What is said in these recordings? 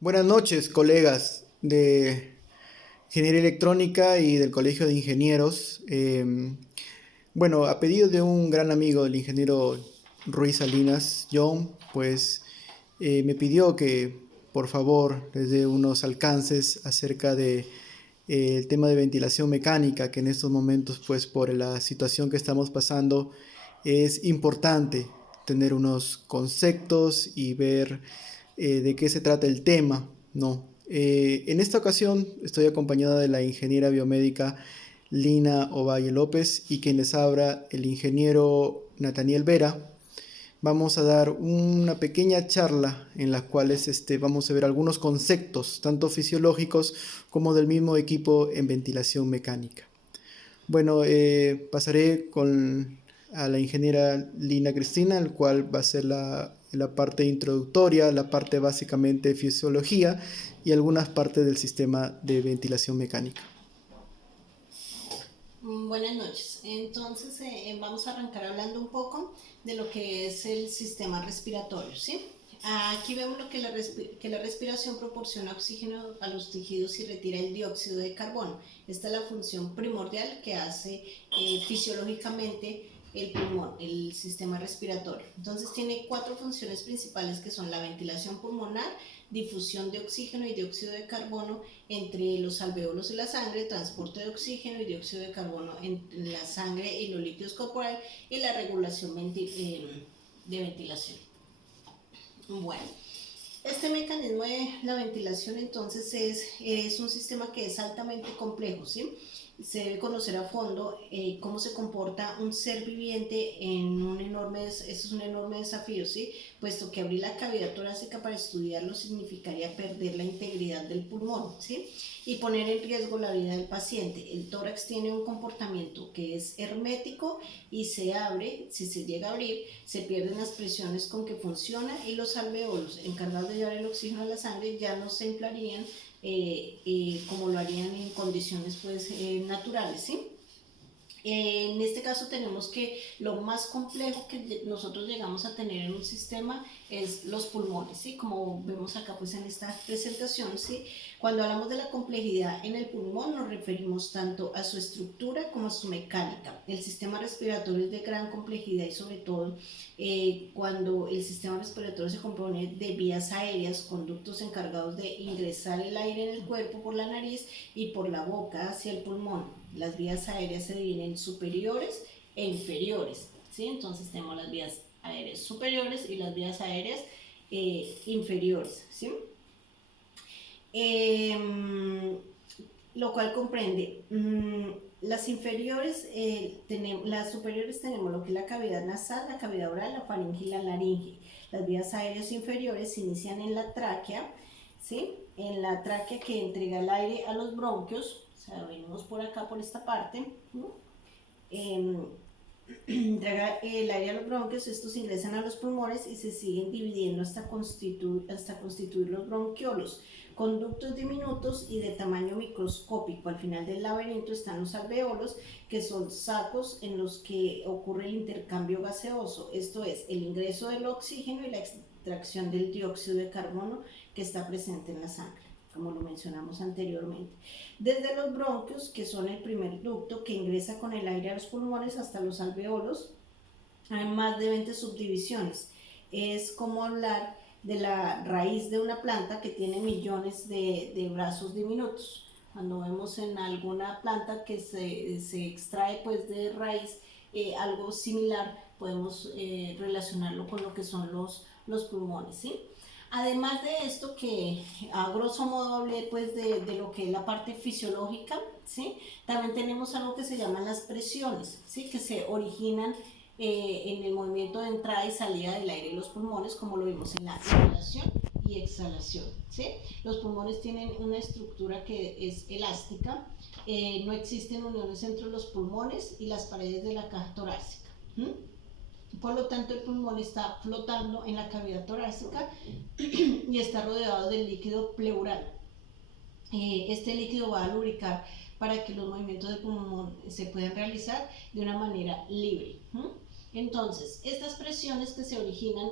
Buenas noches, colegas de Ingeniería Electrónica y del Colegio de Ingenieros. Bueno, a pedido de un gran amigo del ingeniero Ruiz Salinas, John, pues me pidió que por favor les dé unos alcances acerca de el tema de ventilación mecánica, que en estos momentos, pues por la situación que estamos pasando, es importante tener unos conceptos y ver de qué se trata el tema, ¿no? En esta ocasión estoy acompañada de la ingeniera biomédica Lina Ovalle López y quien les habla el ingeniero Nathaniel Vera. Vamos a dar una pequeña charla en la cual vamos a ver algunos conceptos, tanto fisiológicos como del mismo equipo en ventilación mecánica. Bueno, pasaré a la ingeniera Lina Cristina, el cual va a ser la parte introductoria, la parte básicamente de fisiología y algunas partes del sistema de ventilación mecánica. Buenas noches. Entonces, vamos a arrancar hablando un poco de lo que es el sistema respiratorio, ¿sí? Aquí vemos lo que que la respiración proporciona oxígeno a los tejidos y retira el dióxido de carbono. Esta es la función primordial que hace fisiológicamente el pulmón, el sistema respiratorio. Entonces tiene cuatro funciones principales que son la ventilación pulmonar, difusión de oxígeno y dióxido de carbono entre los alveolos y la sangre, transporte de oxígeno y dióxido de carbono en la sangre y los líquidos corporales y la regulación de ventilación. Bueno, este mecanismo de la ventilación entonces es un sistema que es altamente complejo, ¿sí? Se debe conocer a fondo cómo se comporta un ser viviente en eso es un enorme desafío, ¿sí? Puesto que abrir la cavidad torácica para estudiarlo significaría perder la integridad del pulmón, ¿sí? Y poner en riesgo la vida del paciente. El tórax tiene un comportamiento que es hermético y se abre, si se llega a abrir, se pierden las presiones con que funciona y los alveolos encargados de llevar el oxígeno a la sangre ya no se inflarían como lo harían en condiciones pues, naturales, ¿sí? En este caso tenemos que lo más complejo que nosotros llegamos a tener en un sistema es los pulmones, ¿sí? Como vemos acá pues en esta presentación, ¿sí? Cuando hablamos de la complejidad en el pulmón nos referimos tanto a su estructura como a su mecánica. El sistema respiratorio es de gran complejidad y sobre todo cuando el sistema respiratorio se compone de vías aéreas, conductos encargados de ingresar el aire en el cuerpo por la nariz y por la boca hacia el pulmón. Las vías aéreas se dividen en superiores e inferiores, ¿sí? Entonces tenemos las vías aéreas superiores y las vías aéreas inferiores, ¿sí? Eh, lo cual comprende las superiores tenemos lo que es la cavidad nasal, la cavidad oral, la faringe y la laringe. Las vías aéreas inferiores se inician en la tráquea, ¿sí? En la tráquea que entrega el aire a los bronquios, o sea, venimos por acá, por esta parte, ¿no? eh, Entrega el aire a los bronquios, estos ingresan a los pulmones y se siguen dividiendo hasta constituir los bronquiolos, conductos diminutos y de tamaño microscópico. Al final del laberinto están los alveolos, que son sacos en los que ocurre el intercambio gaseoso, esto es, el ingreso del oxígeno y la extracción del dióxido de carbono que está presente en la sangre, como lo mencionamos anteriormente. Desde los bronquios, que son el primer ducto que ingresa con el aire a los pulmones, hasta los alveolos, hay más de 20 subdivisiones. Es como hablar de la raíz de una planta que tiene millones de brazos diminutos. Cuando vemos en alguna planta que se extrae pues de raíz algo similar, podemos relacionarlo con lo que son los pulmones, ¿sí? Además de esto, que a grosso modo hablé pues de lo que es la parte fisiológica, ¿sí? También tenemos algo que se llaman las presiones, ¿sí? Que se originan en el movimiento de entrada y salida del aire de los pulmones, como lo vimos en la inhalación y exhalación, ¿sí? Los pulmones tienen una estructura que es elástica, no existen uniones entre los pulmones y las paredes de la caja torácica. Por lo tanto, el pulmón está flotando en la cavidad torácica y está rodeado del líquido pleural. Este líquido va a lubricar para que los movimientos del pulmón se puedan realizar de una manera libre. Entonces, estas presiones que se originan,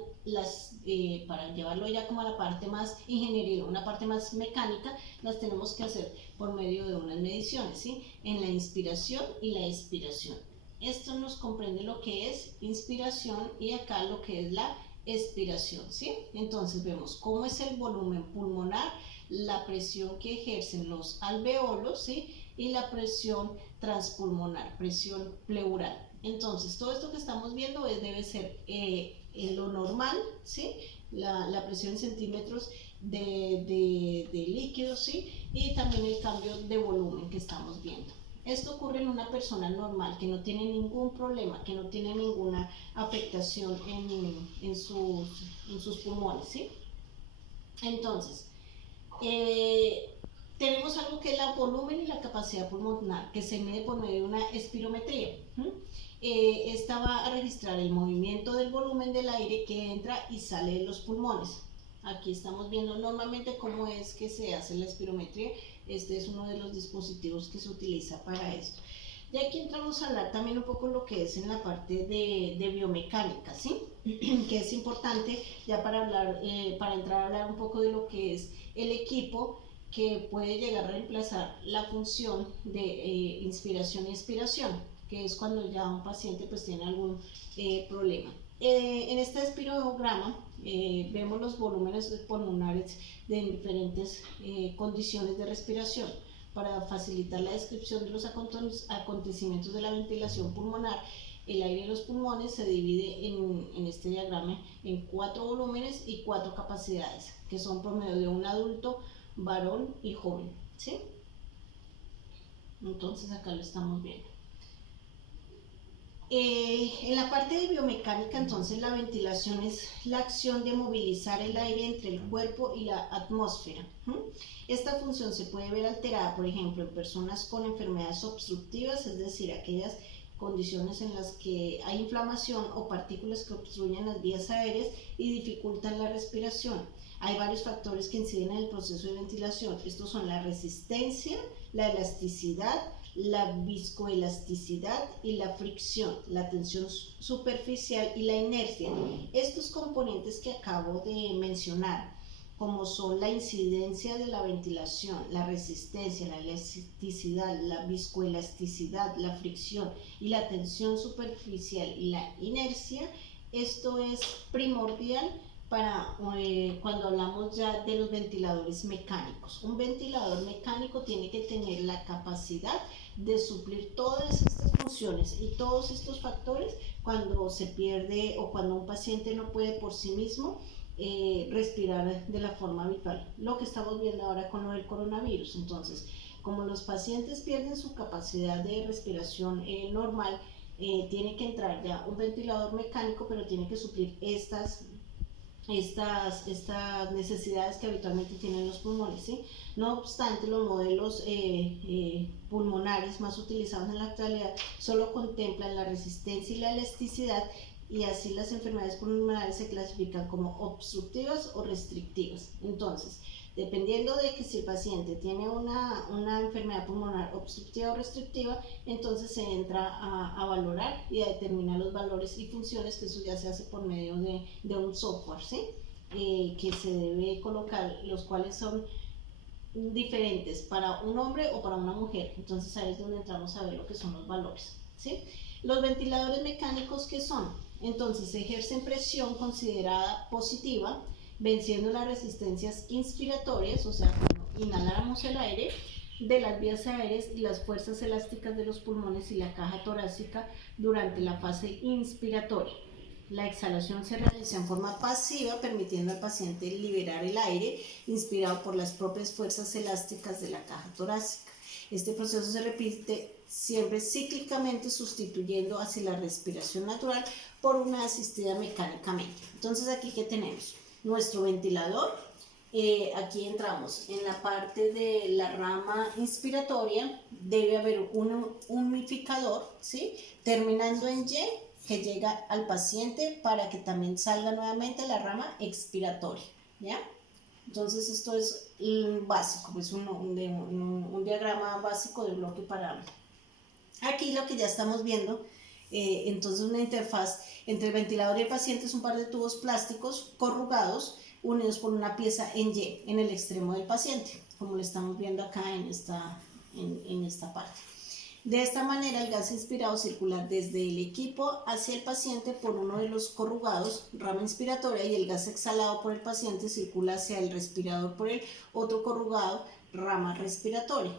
para llevarlo ya como a la parte más ingenieril, una parte más mecánica, las tenemos que hacer por medio de unas mediciones, ¿sí? En la inspiración y la expiración. Esto nos comprende lo que es inspiración y acá lo que es la expiración, ¿sí? Entonces vemos cómo es el volumen pulmonar, la presión que ejercen los alveolos, ¿sí? Y la presión transpulmonar, presión pleural. Entonces, todo esto que estamos viendo debe ser en lo normal, ¿sí? La presión en centímetros de líquido, ¿sí? Y también el cambio de volumen que estamos viendo. Esto ocurre en una persona normal que no tiene ningún problema, que no tiene ninguna afectación en sus pulmones, ¿sí? Entonces, tenemos algo que es el volumen y la capacidad pulmonar, que se mide por medio de una espirometría. Esta va a registrar el movimiento del volumen del aire que entra y sale de los pulmones. Aquí estamos viendo normalmente cómo es que se hace la espirometría. Este es uno de los dispositivos que se utiliza para esto. Y aquí entramos a hablar también un poco lo que es en la parte de biomecánica, ¿sí? Que es importante ya para entrar a hablar un poco de lo que es el equipo que puede llegar a reemplazar la función de inspiración y expiración, que es cuando ya un paciente pues tiene algún problema. En este espirograma vemos los volúmenes pulmonares de diferentes condiciones de respiración. Para facilitar la descripción de los acontecimientos de la ventilación pulmonar, el aire de los pulmones se divide en este diagrama en 4 volúmenes y 4 capacidades, que son promedio de un adulto, varón y joven, ¿sí? Entonces acá lo estamos viendo. En la parte de biomecánica, entonces, la ventilación es la acción de movilizar el aire entre el cuerpo y la atmósfera. Esta función se puede ver alterada, por ejemplo, en personas con enfermedades obstructivas, es decir, aquellas condiciones en las que hay inflamación o partículas que obstruyen las vías aéreas y dificultan la respiración. Hay varios factores que inciden en el proceso de ventilación. Estos son la resistencia, la elasticidad, la viscoelasticidad y la fricción, la tensión superficial y la inercia. Estos componentes que acabo de mencionar, como son la incidencia de la ventilación, la resistencia, la elasticidad, la viscoelasticidad, la fricción y la tensión superficial y la inercia, esto es primordial para cuando hablamos ya de los ventiladores mecánicos. Un ventilador mecánico tiene que tener la capacidad de suplir todas estas funciones y todos estos factores cuando se pierde o cuando un paciente no puede por sí mismo respirar de la forma habitual. Lo que estamos viendo ahora con lo del coronavirus. Entonces, como los pacientes pierden su capacidad de respiración normal, tiene que entrar ya un ventilador mecánico, pero tiene que suplir estas necesidades que habitualmente tienen los pulmones, ¿sí? No obstante, los modelos pulmonares más utilizados en la actualidad solo contemplan la resistencia y la elasticidad, y así las enfermedades pulmonares se clasifican como obstructivas o restrictivas. Entonces, dependiendo de que si el paciente tiene una enfermedad pulmonar obstructiva o restrictiva, entonces se entra a valorar y a determinar los valores y funciones, que eso ya se hace por medio de un software, ¿sí? Que se debe colocar, los cuales son diferentes para un hombre o para una mujer. Entonces ahí es donde entramos a ver lo que son los valores, ¿sí? Los ventiladores mecánicos, ¿qué son? Entonces ejercen presión considerada positiva, venciendo las resistencias inspiratorias, o sea, cuando inhalamos el aire de las vías aéreas y las fuerzas elásticas de los pulmones y la caja torácica durante la fase inspiratoria. La exhalación se realiza en forma pasiva, permitiendo al paciente liberar el aire inspirado por las propias fuerzas elásticas de la caja torácica. Este proceso se repite siempre cíclicamente, sustituyendo hacia la respiración natural por una asistida mecánicamente. Entonces, aquí, ¿qué tenemos? Nuestro ventilador. Aquí entramos en la parte de la rama inspiratoria. Debe haber un humidificador, ¿sí? Terminando en Y, que llega al paciente para que también salga nuevamente la rama expiratoria, ¿ya? Entonces esto es básico, pues un diagrama básico de bloque parable. Aquí lo que ya estamos viendo Entonces una interfaz entre el ventilador y el paciente es un par de tubos plásticos corrugados unidos por una pieza en Y en el extremo del paciente, como lo estamos viendo acá en esta parte. De esta manera, el gas inspirado circula desde el equipo hacia el paciente por uno de los corrugados, rama inspiratoria, y el gas exhalado por el paciente circula hacia el respirador por el otro corrugado, rama respiratoria.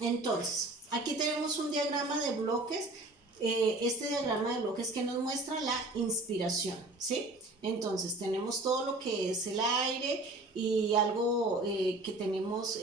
Entonces, aquí tenemos un diagrama de bloques. Este diagrama de bloques que nos muestra la inspiración, ¿sí? Entonces, tenemos todo lo que es el aire y algo que tenemos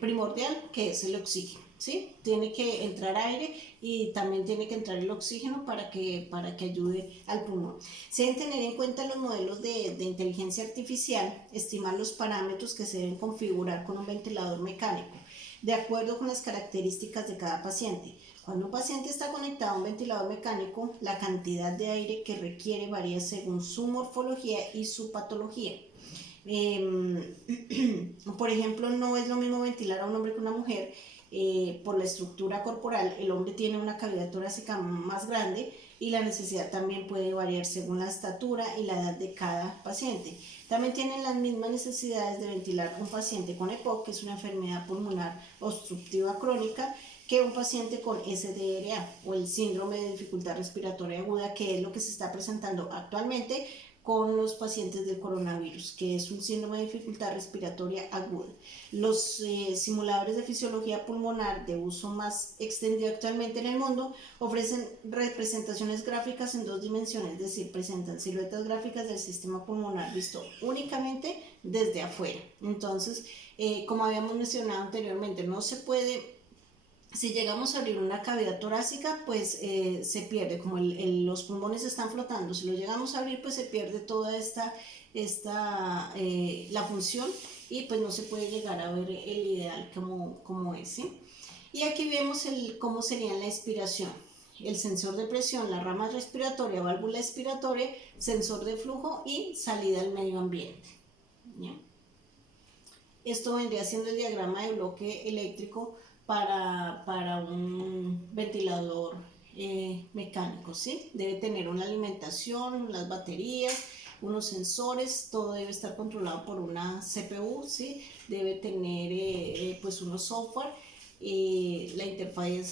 primordial, que es el oxígeno, ¿sí? Tiene que entrar aire y también tiene que entrar el oxígeno para que ayude al pulmón. Se deben tener en cuenta los modelos de inteligencia artificial, estimar los parámetros que se deben configurar con un ventilador mecánico, de acuerdo con las características de cada paciente. Cuando un paciente está conectado a un ventilador mecánico, la cantidad de aire que requiere varía según su morfología y su patología. Por ejemplo, no es lo mismo ventilar a un hombre que a una mujer. Por la estructura corporal, el hombre tiene una cavidad torácica más grande y la necesidad también puede variar según la estatura y la edad de cada paciente. También tienen las mismas necesidades de ventilar un paciente con EPOC, que es una enfermedad pulmonar obstructiva crónica, que un paciente con SDRA o el síndrome de dificultad respiratoria aguda, que es lo que se está presentando actualmente con los pacientes del coronavirus, que es un síndrome de dificultad respiratoria aguda. Los simuladores de fisiología pulmonar de uso más extendido actualmente en el mundo ofrecen representaciones gráficas en 2 dimensiones, es decir, presentan siluetas gráficas del sistema pulmonar visto únicamente desde afuera. Entonces, como habíamos mencionado anteriormente, no se puede... Si llegamos a abrir una cavidad torácica, pues se pierde, como los pulmones están flotando. Si lo llegamos a abrir, pues se pierde toda la función y pues no se puede llegar a ver el ideal como es, ¿sí? Y aquí vemos cómo sería la expiración. El sensor de presión, la rama respiratoria, válvula expiratoria, sensor de flujo y salida al medio ambiente. ¿Ya? Esto vendría siendo el diagrama de bloque eléctrico para un ventilador mecánico, ¿sí? Debe tener una alimentación, las baterías, unos sensores, todo debe estar controlado por una CPU, ¿sí? Debe tener pues unos software, la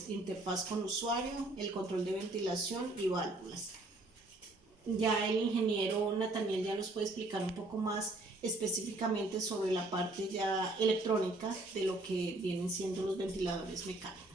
interfaz con usuario, el control de ventilación y válvulas. Ya el ingeniero Nathaniel ya nos puede explicar un poco más específicamente sobre la parte ya electrónica de lo que vienen siendo los ventiladores mecánicos.